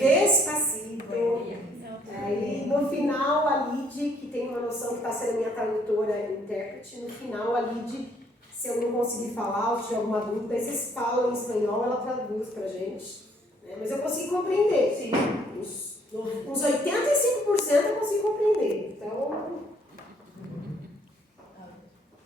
Despacito. E no final, a Lid, que tem uma noção que está sendo minha tradutora e intérprete, no final, a Lid, se eu não conseguir falar ou tiver alguma dúvida, vocês falam em espanhol, ela traduz pra gente. Né? Mas eu consigo compreender. Sim. Uns 85% eu consigo compreender. Então,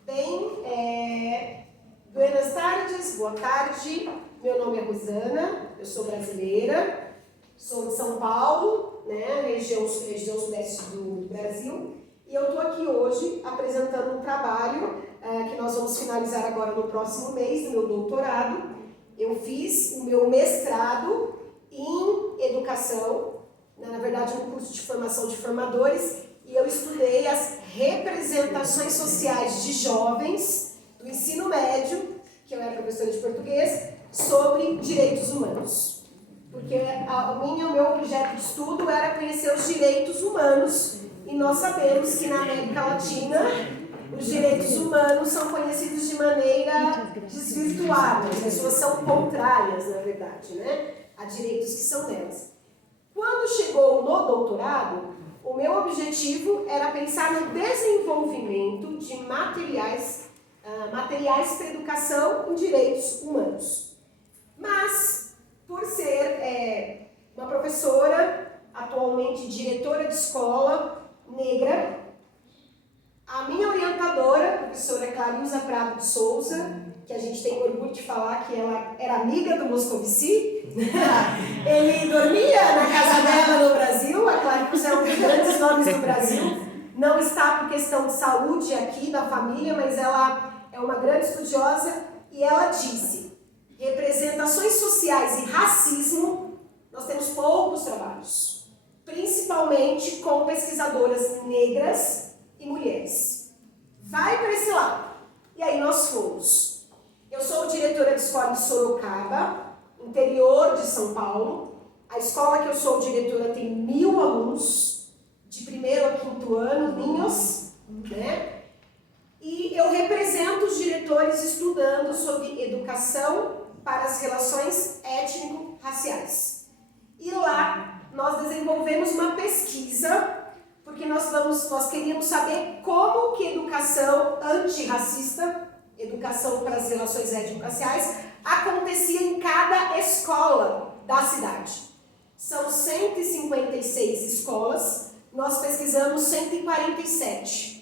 bem, buenas tardes, boa tarde. Meu nome é Rosana, eu sou brasileira, sou de São Paulo, né, região sudeste do Brasil, e eu estou aqui hoje apresentando um trabalho que nós vamos finalizar agora no próximo mês, do meu doutorado. Eu fiz o meu mestrado em educação, na verdade um curso de formação de formadores, e eu estudei as representações sociais de jovens do ensino médio, que eu era professora de português, sobre direitos humanos. Porque o meu objeto de estudo era conhecer os direitos humanos, e nós sabemos que na América Latina os direitos humanos são conhecidos de maneira desvirtuada, as pessoas são contrárias, na verdade, né, a direitos que são delas. Quando chegou no doutorado, o meu objetivo era pensar no desenvolvimento de materiais para educação em direitos humanos. Mas, por ser uma professora, atualmente diretora de escola, negra, a minha orientadora, a professora Clarilza Prado de Souza, que a gente tem orgulho de falar que ela era amiga do Moscovici, ele dormia na casa dela no Brasil, a Clarilza é um dos grandes nomes do Brasil, não está por questão de saúde aqui da família, mas ela é uma grande estudiosa, e ela disse: representações sociais e racismo, nós temos poucos trabalhos, principalmente com pesquisadoras negras e mulheres. Vai para esse lado. E aí nós fomos. Eu sou diretora de escola de Sorocaba, interior de São Paulo. A escola que eu sou diretora tem 1000 alunos, de 1º a 5º ano, ninhos, né? E eu represento os diretores estudando sobre educação para as relações étnico-raciais. E lá nós desenvolvemos uma pesquisa, porque nós queríamos saber como que educação antirracista, educação para as relações étnico-raciais, acontecia em cada escola da cidade. São 156 escolas, nós pesquisamos 147.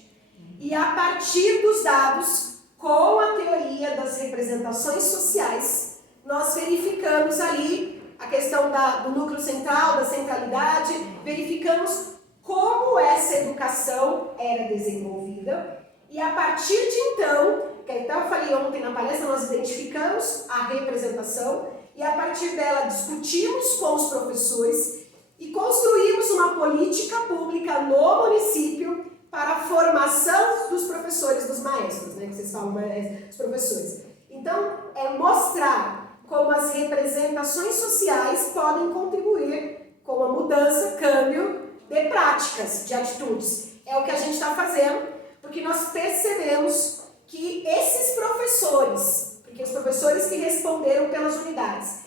E a partir dos dados, com a teoria das representações sociais, nós verificamos ali a questão do núcleo central, da centralidade, verificamos como essa educação era desenvolvida, e a partir de então, que então eu falei ontem na palestra, nós identificamos a representação, e a partir dela discutimos com os professores e construímos uma política pública no município para a formação dos professores, dos maestros, né, que vocês falam, os professores. Então, é mostrar como as representações sociais podem contribuir com a mudança, câmbio de práticas, de atitudes. É o que a gente está fazendo, porque nós percebemos que esses professores, porque os professores que responderam pelas unidades,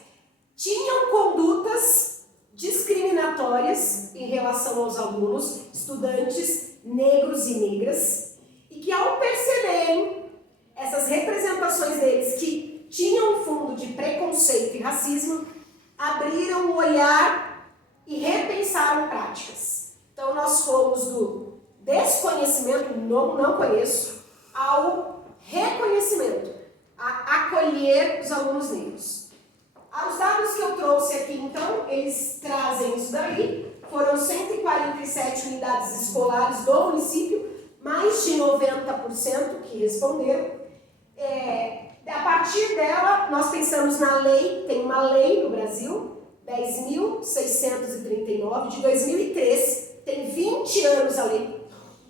tinham condutas discriminatórias em relação aos alunos, estudantes negros e negras, e que ao perceberem essas representações deles que tinham um fundo de preconceito e racismo, abriram o olhar e repensaram práticas. Então nós fomos do desconhecimento, não conheço, ao reconhecimento, a acolher os alunos negros. Os dados que eu trouxe aqui, então, eles trazem isso daí. Foram 147 unidades escolares do município, mais de 90% que responderam. A partir dela, nós pensamos na lei, tem uma lei no Brasil, 10.639, de 2003, tem 20 anos a lei,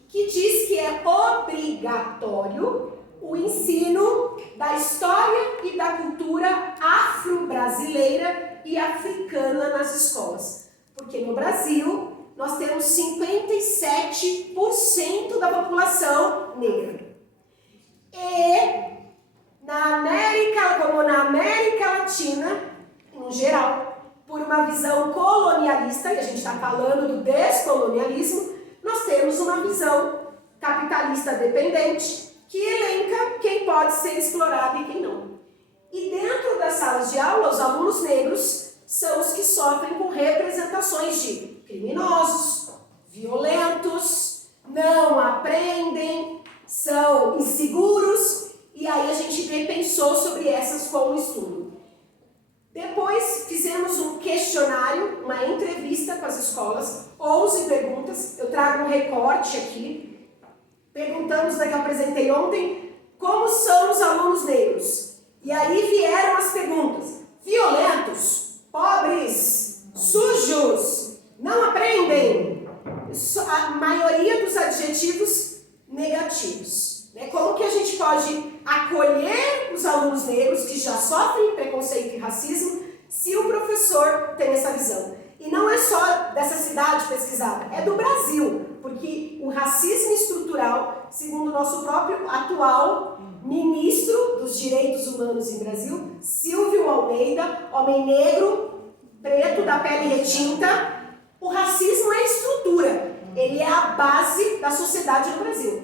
que diz que é obrigatório o ensino da história e da cultura afro-brasileira e africana nas escolas. Porque no Brasil, nós temos 57% da população negra. E na América Latina, em geral, por uma visão colonialista, e a gente está falando do descolonialismo, nós temos uma visão capitalista dependente que elenca quem pode ser explorado e quem não. E dentro das salas de aula, os alunos negros são os que sofrem com representações de criminosos, violentos, não aprendem, são inseguros, e aí a gente repensou sobre essas com o estudo. Depois fizemos um questionário, uma entrevista com as escolas, 11 perguntas, eu trago um recorte aqui. Perguntamos, que eu apresentei ontem, como são os alunos negros. E aí vieram as perguntas: violentos, pobres, sujos, não aprendem. A maioria dos adjetivos negativos. Como que a gente pode acolher os alunos negros que já sofrem preconceito e racismo se o professor tem essa visão? E não é só dessa cidade pesquisada, é do Brasil, porque o racismo estrutural, segundo o nosso próprio atual ministro dos Direitos Humanos em Brasil, Silvio Almeida, homem negro, preto, da pele retinta, o racismo é estrutura, ele é a base da sociedade no Brasil.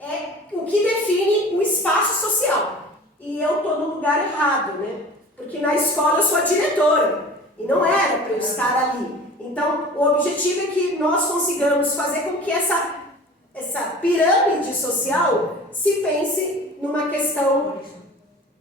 É o que define o espaço social. E eu estou no lugar errado, né? Porque na escola eu sou a diretora, e não era para eu estar ali. Então, o objetivo é que nós consigamos fazer com que essa pirâmide social se pense numa questão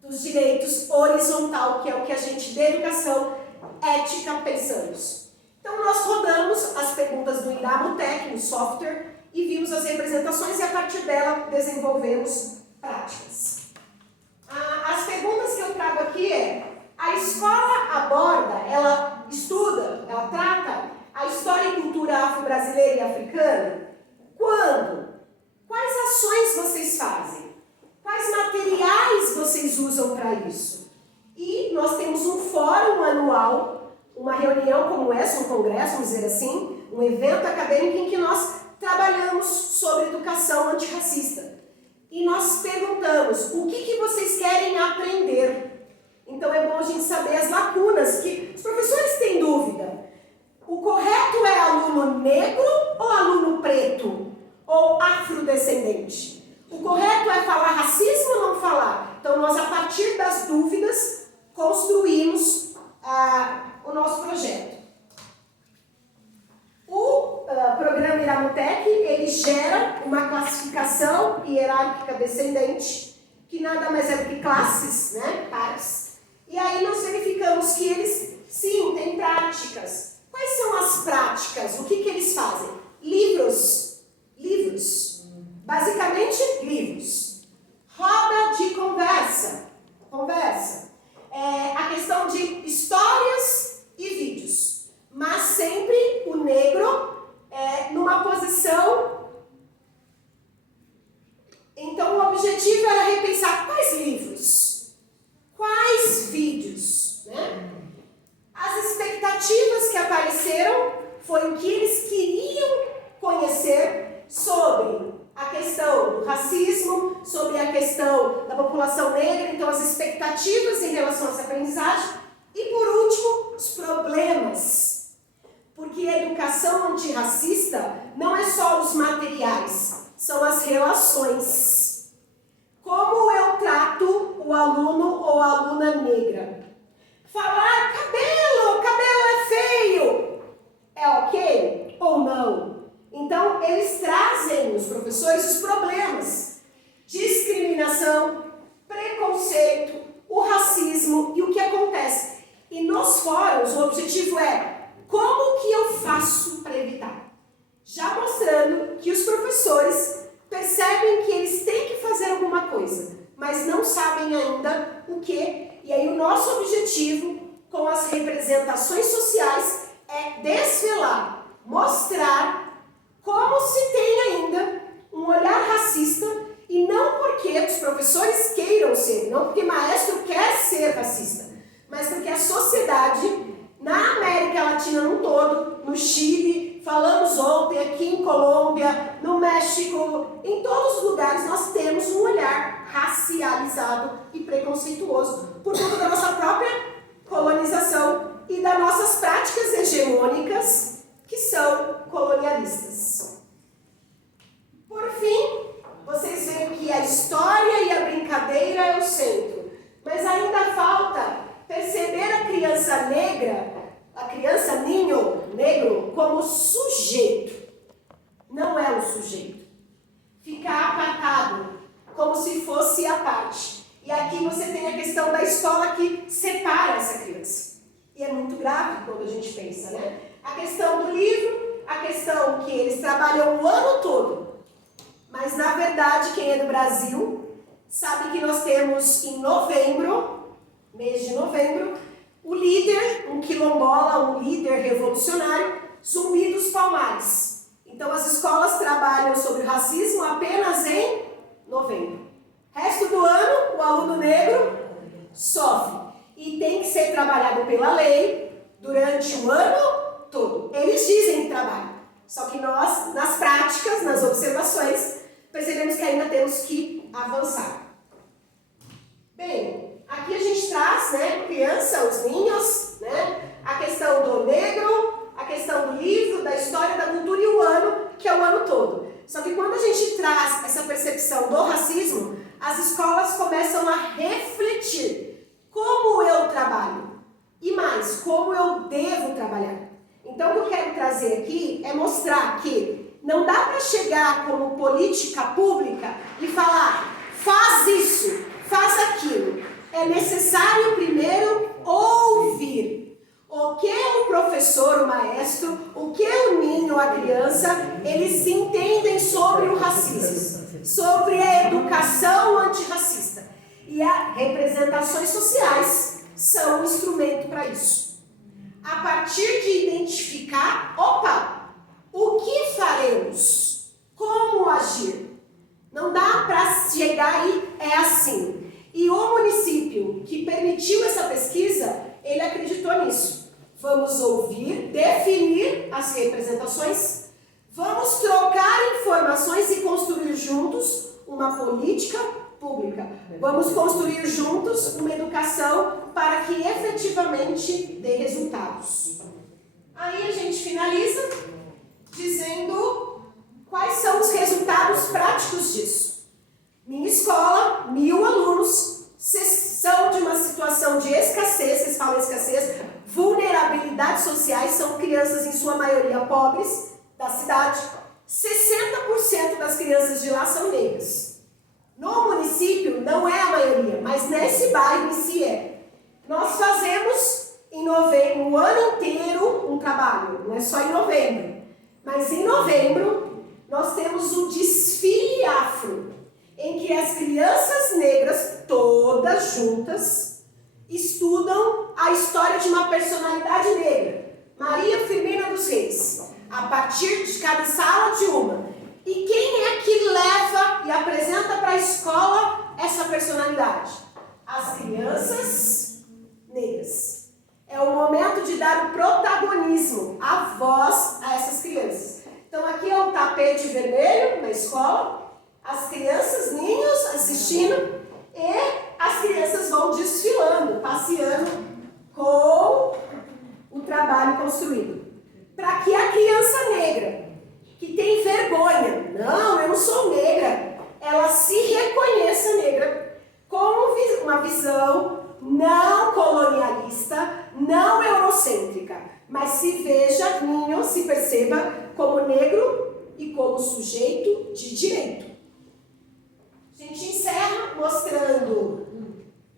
dos direitos horizontal, que é o que a gente, de educação ética, pensamos. Então, nós rodamos as perguntas do Indamutec, no software, e vimos as representações e a partir dela desenvolvemos práticas. As perguntas que eu trago aqui a escola aborda, ela estuda, ela trata a história e cultura afro-brasileira e africana? Quando? Quais ações vocês fazem? Quais materiais vocês usam para isso? E nós temos um fórum anual, uma reunião como essa, um congresso, vamos dizer assim, um evento acadêmico em que nós trabalhamos sobre educação antirracista. E nós perguntamos, o que vocês querem aprender? Então é bom a gente saber as lacunas, que os professores têm dúvida. O correto é aluno negro ou aluno preto? Ou afrodescendente? O correto é falar racismo ou não falar? Então nós, a partir das dúvidas, construímos o nosso projeto. O programa Iramutec, ele gera uma classificação hierárquica descendente, que nada mais é do que classes, né, pares. E aí nós verificamos que eles, sim, têm práticas. Quais são as práticas? O que eles fazem? Livros. Basicamente, livros. Roda de conversa. A questão de histórias e vídeos. Mas sempre o negro numa posição. Então o objetivo era repensar quais livros, quais vídeos, né? As expectativas que apareceram foi o que eles queriam conhecer sobre a questão do racismo, sobre a questão da população negra, então as expectativas em relação a essa aprendizagem. E por último, os problemas. Porque a educação antirracista não é só os materiais, são as relações. Como eu trato o aluno ou a aluna negra? Falar cabelo é feio, é ok ou não? Então, eles trazem, os professores, os problemas. Discriminação, preconceito, o racismo e o que acontece. E nos fóruns, o objetivo é como que eu faço para evitar? Já mostrando que os professores percebem que eles têm que fazer alguma coisa, mas não sabem ainda o que. E aí o nosso objetivo com as representações sociais é desvelar, mostrar como se tem ainda um olhar racista, e não porque os professores queiram ser, não porque maestro quer ser racista, mas porque a sociedade, na América Latina no todo, no Chile, falamos ontem, aqui em Colômbia, no México, em todos os lugares nós temos um olhar racializado e preconceituoso por conta da nossa própria colonização e da nossa práticas hegemônicas que são colonialistas. Por fim, vocês veem que a história e a brincadeira é o centro, mas ainda falta perceber a criança negra, a criança ninho, negro, como sujeito. Não é um sujeito. Ficar apartado, como se fosse a parte. E aqui você tem a questão da escola que separa essa criança. E é muito grave quando a gente pensa, né? A questão do livro, a questão que eles trabalham o ano todo. Mas, na verdade, quem é do Brasil sabe que nós temos em novembro, mês de novembro, o líder, um quilombola, um líder revolucionário, Zumbi dos Palmares. Então, as escolas trabalham sobre o racismo apenas em novembro. Resto do ano, o aluno negro sofre. E tem que ser trabalhado pela lei durante o ano todo. Eles dizem que trabalham. Só que nós, nas práticas, nas observações, percebemos que ainda temos que avançar. Bem, aqui a gente traz, né, criança, os ninhos, né, a questão do negro, a questão do livro, da história, da cultura e o ano, que é o ano todo. Só que quando a gente traz essa percepção do racismo, as escolas começam a refletir como eu trabalho e mais, como eu devo trabalhar. Então, o que eu quero trazer aqui é mostrar que não dá para chegar como política pública e falar, faz isso, faz aquilo. É necessário primeiro ouvir. O que o professor, o maestro, o que o ninho, a criança, eles entendem sobre o racismo, sobre a educação antirracista. E as representações sociais são um instrumento para isso. A partir de identificar, o que faremos? Como agir? Não dá para chegar e é assim. E o município que permitiu essa pesquisa, ele acreditou nisso. Vamos ouvir, definir as representações, vamos trocar informações e construir juntos uma política pública. Vamos construir juntos uma educação para que efetivamente dê resultados. Aí a gente finaliza dizendo quais são os resultados práticos disso. Minha escola, 1000 alunos, são de uma situação de escassez, vocês falam escassez, vulnerabilidades sociais, são crianças em sua maioria pobres da cidade. 60% das crianças de lá são negras. No município não é a maioria, mas nesse bairro em si é. Nós fazemos em novembro, o ano inteiro, um trabalho, não é só em novembro. Mas em novembro, nós temos o desfile afro, em que as crianças negras, todas juntas, estudam a história de uma personalidade negra, Maria Firmina dos Reis, a partir de cada sala de uma. E quem é que leva e apresenta para a escola essa personalidade? As crianças negras. É o momento de dar o protagonismo, a voz a essas crianças. Então aqui é o tapete vermelho na escola, as crianças ninhos assistindo e as crianças vão desfilando, passeando com o trabalho construído. Para que a criança negra, que tem vergonha, não, eu não sou negra, ela se reconheça negra com uma visão não colonialista, não eurocêntrica, mas se veja, ninho, se perceba como negro e como sujeito de direito. A gente encerra mostrando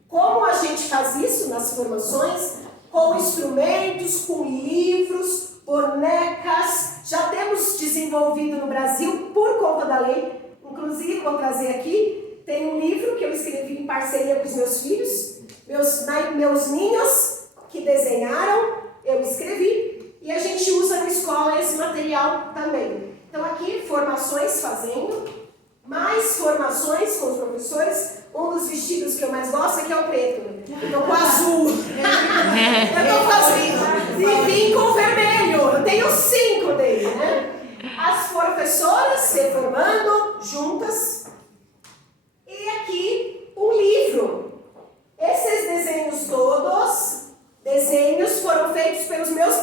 como a gente faz isso nas formações, com instrumentos, com livros, bonecas. Já temos desenvolvido no Brasil por conta da lei. Inclusive, vou trazer aqui, tem um livro que eu escrevi em parceria com os meus filhos, meus ninhos que desenharam, eu escrevi, e a gente usa na escola esse material também. Então aqui, formações fazendo, mais formações com os professores. Um dos vestidos que eu mais gosto é que é o preto. Eu tô com azul. Eu tô fazendo. E vim com vermelho. Eu tenho 5 dele, né? As professoras se formando juntas. E aqui um livro. Esses desenhos todos, desenhos foram feitos pelos meus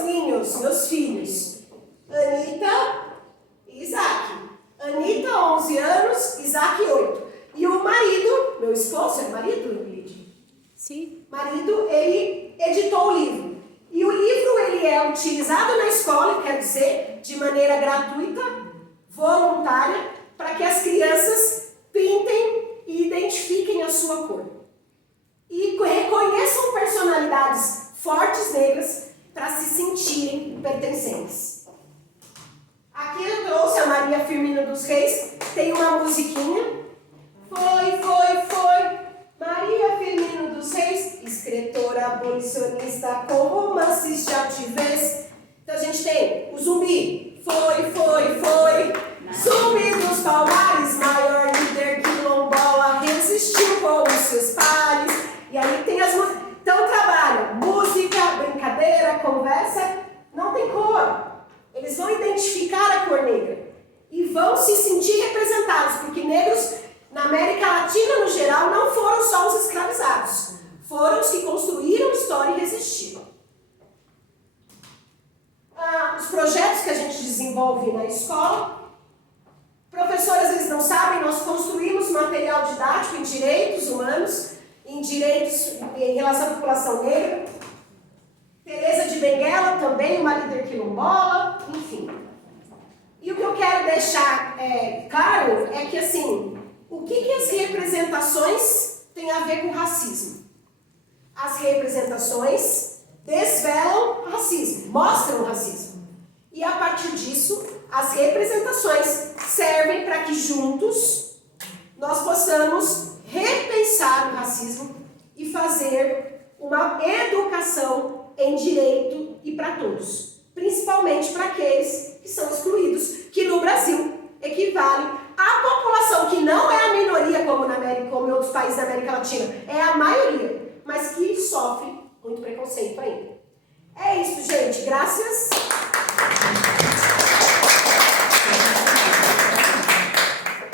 Isaac 8. E o marido, meu esposo, é marido, Lídia? Sim. Marido, ele editou o livro. E o livro, ele é utilizado na escola, quer dizer, de maneira gratuita, voluntária, para que as crianças pintem e identifiquem a sua cor. E reconheçam personalidades fortes negras para se sentirem pertencentes. Aqui eu trouxe a Maria Firmina dos Reis, tem uma musiquinha. Foi, Maria Firmina dos Reis, escritora abolicionista com romances de altivez. Então a gente tem o zumbi, foi, zumbi dos palmares, maior líder quilombola, resistiu com os seus pares. E aí tem as músicas, então trabalham música, brincadeira, conversa, não tem cor. Eles vão identificar a cor negra e vão se sentir representados, porque negros na América Latina, no geral, não foram só os escravizados. Foram os que construíram história e resistiram. Os projetos que a gente desenvolve na escola, professores, eles não sabem, nós construímos material didático em direitos humanos, em direitos em relação à população negra. Teresa de Benguela também, uma líder quilombola, enfim. E o que eu quero deixar claro é que, assim, o que as representações têm a ver com racismo? As representações desvelam racismo, mostram racismo. E a partir disso, as representações servem para que juntos nós possamos repensar o racismo e fazer uma educação em direito e para todos, principalmente para aqueles que são excluídos, que no Brasil equivale à população que não é a minoria como na América, como em outros países da América Latina, é a maioria.